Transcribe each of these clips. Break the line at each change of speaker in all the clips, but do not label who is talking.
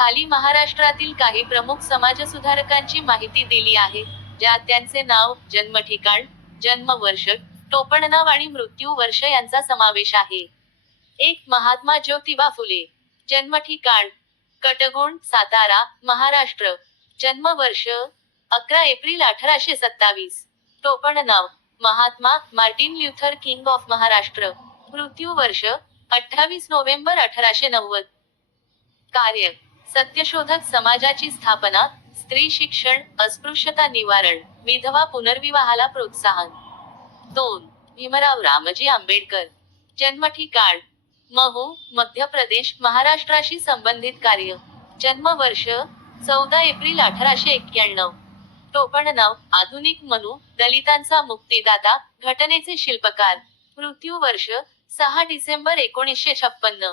खाली महाराष्ट्रातील काही प्रमुख समाजसुधारकांची माहिती दिली आहे. ज्यात त्यांचे नाव जन्म ठिकाण जन्म वर्ष टोपणनाव आणि मृत्यू वर्ष यांचा समावेश आहे. एक महात्मा ज्योतिबा फुले जन्म ठिकाण कटगुण सातारा महाराष्ट्र जन्म वर्ष अकरा एप्रिल अठराशे सत्तावीस टोपणनाव Mahatma Martin Luther King of Maharashtra मृत्यू वर्ष अठ्ठावीस नोव्हेंबर अठराशे नव्वद. कार्य सत्यशोधक समाजाची स्थापना स्त्री शिक्षण अस्पृश्यता निवारण विधवा पुनर्विवाहाला प्रोत्साहन. दोन भीमराव रामजी आंबेडकर. जन्म ठिकाण महू मध्य प्रदेश महाराष्ट्राशी संबंधित कार्य. जन्म वर्ष चौदा एप्रिल अठराशे एक्क्याण्णव. टोपण नाव आधुनिक मनू दलितांचा मुक्तीदाता घटनेचे शिल्पकार. मृत्यू वर्ष सहा डिसेंबर एकोणीसशे छप्पन्न.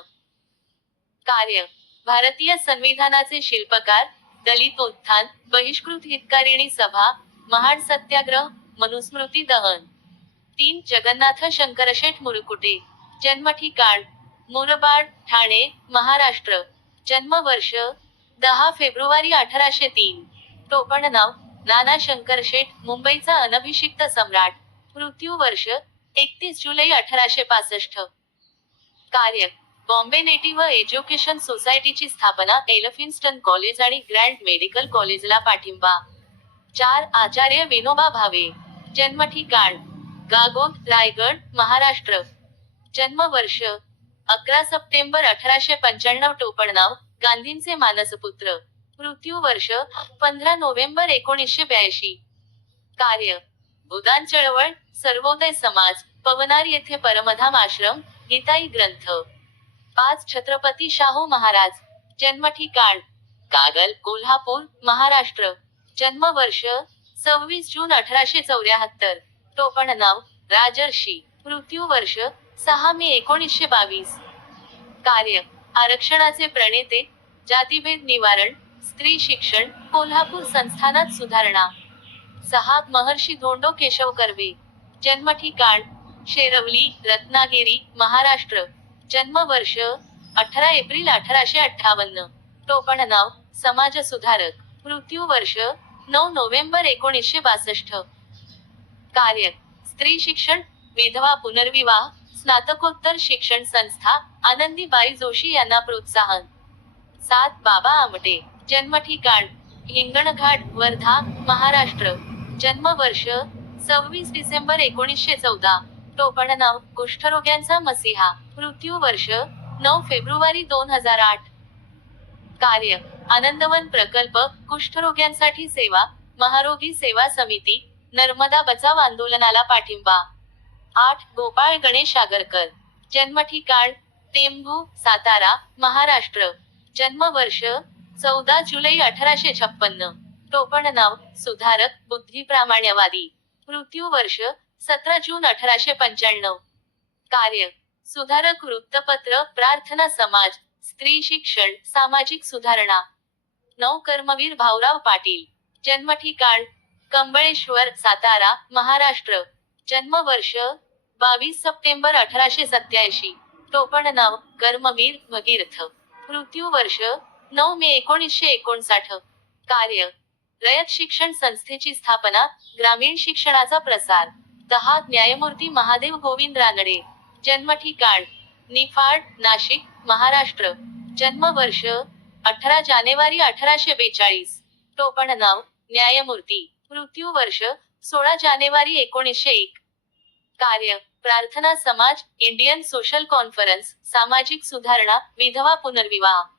कार्य भारतीय संविधानाचे शिल्पकार दलित उत्थान बहिष्कृत हितकारिणी सभा महाड सत्याग्रह मनुस्मृती दहन. तीन जगन्नाथ शंकरशेठ मुरुकुटे जन्म ठिकाण मुरबाड ठाणे महाराष्ट्र. जन्म वर्ष दहा फेब्रुवारी अठराशे तीन. टोपण नाव नाना शंकरशेठ मुंबईचा अनभिषिक्त सम्राट. मृत्यू वर्ष एकतीस जुलै अठराशे पासष्ट. कार्य बॉम्बे नेटिव्ह एज्युकेशन सोसायटीची स्थापना एलफिन्स्टन कॉलेज आणि ग्रँड मेडिकल कॉलेजला पाठिंबा. चार आचार्य विनोबा भावे. जन्म ठिकाण गागोद रायगड महाराष्ट्र. जन्म वर्ष अकरा सप्टेंबर अठराशे पंच्याण्णव टोपणनाव गांधींचे मानसपुत्र. मृत्यू वर्ष पंधरा नोव्हेंबर एकोणीसशे ब्याऐंशी. कार्य भूदान चळवळ सर्वोदय समाज पवनार येथे परमधाम आश्रम गीताई ग्रंथ. पाच छत्रपती शाहू महाराज जन्म ठिकाण कागल कोल्हापूर महाराष्ट्र. जन्म वर्ष सव्वीस जून अठराशे चौऱ्याहत्तर. टोपण नाव राजर्षी. मृत्यू वर्ष सहा मे एकोणीसशे बावीस. कार्य आरक्षणाचे प्रणेते जातीभेद निवारण स्त्री शिक्षण कोल्हापूर संस्थानात सुधारणा. सहा महर्षी धोंडो केशव कर्वे जन्म ठिकाण शेरवली रत्नागिरी महाराष्ट्र. जन्म वर्ष अठरा एप्रिल अठराशे अठ्ठावन्न. टोपण नाव समाज सुधारक. मृत्यू वर्ष नऊ नोव्हेंबर एकोणीसशे बासष्ट. कार्य स्त्री शिक्षण विधवा पुनर्विवाह स्नातकोत्तर शिक्षण संस्था आनंदीबाई जोशी यांना प्रोत्साहन. सात बाबा आमटे जन्म ठिकाण हिंगणघाट वर्धा महाराष्ट्र. जन्म वर्ष सव्वीस डिसेंबर एकोणीसशे चौदा. टोपण नाव कुष्ठरोग्यांचा मसिहा. मृत्यू वर्ष नऊ फेब्रुवारी दोन हजार आठ. कार्य आनंदवन प्रकल्प कुष्ठरोग्यांसाठी सेवा महारोगी सेवा समिती नर्मदा बचाव आंदोलनाला पाठिंबा. आठ गोपाळ गणेश आगरकर. जन्म ठिकाण टेंभू सातारा महाराष्ट्र. जन्म वर्ष चौदा जुलै अठराशे छप्पन्न. टोपण नाव सुधारक बुद्धिप्रामाण्यवादी. मृत्यू वर्ष सतरा जून अठराशे पंच्याण्णव. कार्य. सुधारक वृत्तपत्र प्रार्थना समाज स्त्री शिक्षण सामाजिक सुधारणा. नौ कर्मवीर भाऊराव पाटील. जन्म ठिकाण कंबळेश्वर सातारा महाराष्ट्र. जन्म वर्ष बावीस सप्टेंबर अठराशे सत्याऐंशी टोपण नाव कर्मवीर भगीरथ. मृत्यू वर्ष नऊ मे एकोणीसशे एकोणसाठ. कार्य. रयत शिक्षण संस्थेची स्थापना ग्रामीण शिक्षणाचा प्रसार. दहा न्यायमूर्ती महादेव गोविंद रानडे जन्म ठिकाण निफाड नाशिक महाराष्ट्र. जन्म वर्ष अठरा जानेवारी अठराशे बेचाळीस. टोपण नाव न्यायमूर्ती. मृत्यू वर्ष सोळा जानेवारी एकोणीसशे एक. कार्य प्रार्थना समाज इंडियन सोशल कॉन्फरन्स सामाजिक सुधारणा विधवा पुनर्विवाह.